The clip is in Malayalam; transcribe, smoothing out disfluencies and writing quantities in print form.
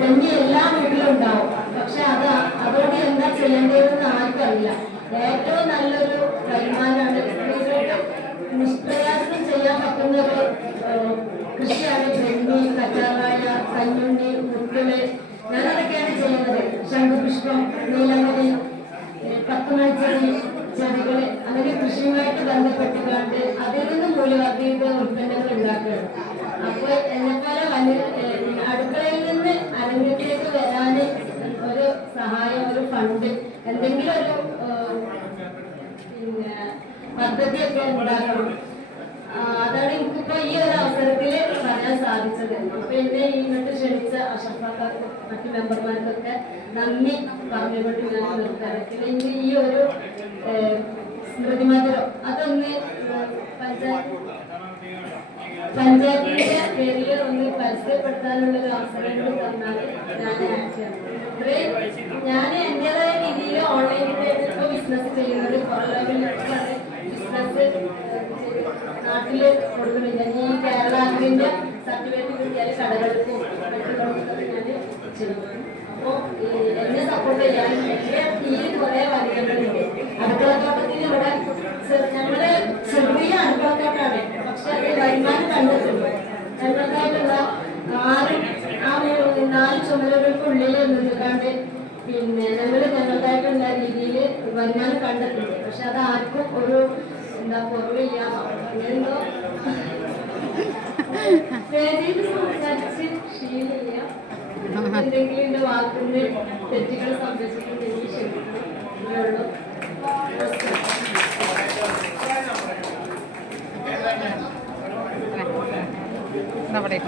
കഞ്ഞി എല്ലാ വീട്ടിലും ഉണ്ടാവും. പക്ഷെ അതോടെ എന്താ ചെയ്യേണ്ടതെന്ന് ആർക്കറിയില്ല. ഏറ്റവും നല്ലൊരു വരുമാനമാണ് സ്ത്രീകൾക്ക് നിഷ്പ്രയാസം ചെയ്യാൻ പറ്റുന്ന ഒരു കൃഷിയാണ് ചെമ്മി, കറ്റാർവാഴ, കഞ്ഞുണ്ണി, മുത്തുള്. ഞാനതൊക്കെയാണ് ചെയ്യുന്നത്. ശംഖുപുഷ്പം, നീലമണി, 10 മണിച്ചെടി ചെടികള്, അങ്ങനെ കൃഷിയുമായിട്ട് ബന്ധപ്പെട്ടുകൊണ്ട് അതിൽ നിന്ന് മൂല്യവർദ്ധിത ഉൽപ്പന്നങ്ങൾ ഉണ്ടാക്കുകയാണ്. അപ്പോൾ എന്നെപ്പോലെ അടുക്കളയിൽ നിന്ന് അരങ്ങത്തേക്ക് വരാൻ ഒരു സഹായം, ഒരു ഫണ്ട്, എന്തെങ്കിലും ഒരു പിന്നെ പദ്ധതിയൊക്കെ ഉണ്ടാക്കണം. അതാണ് എനിക്കിപ്പോ ഈ ഒരു അവസരത്തിൽ പറയാൻ സാധിച്ചത്. അപ്പൊ എന്നെ ഇങ്ങോട്ട് ക്ഷണിച്ച അഷഫാക്കാർക്കും മറ്റു മെമ്പർമാർക്കൊക്കെ നന്ദി പറഞ്ഞുകൊണ്ട് ഞാൻ നിർത്താറ്. പിന്നെ ഈ ഒരു സ്മൃതി മന്ദിരം അതൊന്ന് പഞ്ചായത്തിന്റെ പേരിൽ ഒന്ന് പരസ്യപ്പെടുത്താനുള്ള ഒരു അവസരം കൂടി തന്നാൽ ഞാൻ ഹാപ്പിയാണ്. ഇത്രയും ഞാൻ എന്റേതായ രീതിയിൽ ഓൺലൈനിൽ ഇപ്പൊ ബിസിനസ് ചെയ്യുന്നത് കൊറോണയിലാണ് ബിസിനസ് നാട്ടില് കൊടുക്കുന്നില്ല. ഈ കേരള അഗ്രിന്റെ സർട്ടിഫിക്കറ്റ് കിട്ടിയാൽ കടകൾക്കും ഞാൻ ചെയ്യും. അപ്പോ എന്നെ സപ്പോർട്ട് ചെയ്യാൻ എന്റെ ടീമിൽ കുറെ വനിതകളുണ്ട്. അടുക്കളത്തോട്ടത്തിൽ ഇവിടെ ഞങ്ങളുടെ ചെറിയ അടുക്കളത്തോട്ടാണ്. പക്ഷെ അത് വരുമാനം കണ്ടെത്തുന്നു. ഞങ്ങൾക്കായിട്ടുള്ള 4 ചുമലുകൾക്കുള്ളിൽ നിന്നുകൊണ്ട് പിന്നെ ഞങ്ങൾക്കായിട്ടുള്ള രീതിയിൽ വരുമാനം കണ്ടെത്തുന്നു. പക്ഷെ അത് ആർക്കും ഒരു എന്താ കുറവില്ല. അങ്ങനെന്തോ വേദിയിൽ സംസാരിച്ച് ശീലില്ല. എന്തെങ്കിലും എന്റെ വാക്കിന് തെറ്റുകൾ സംഭവിച്ചിട്ടുണ്ട് എനിക്ക് ക്ഷമിക്കണം. അങ്ങനെയുള്ളൂ. അവിടെ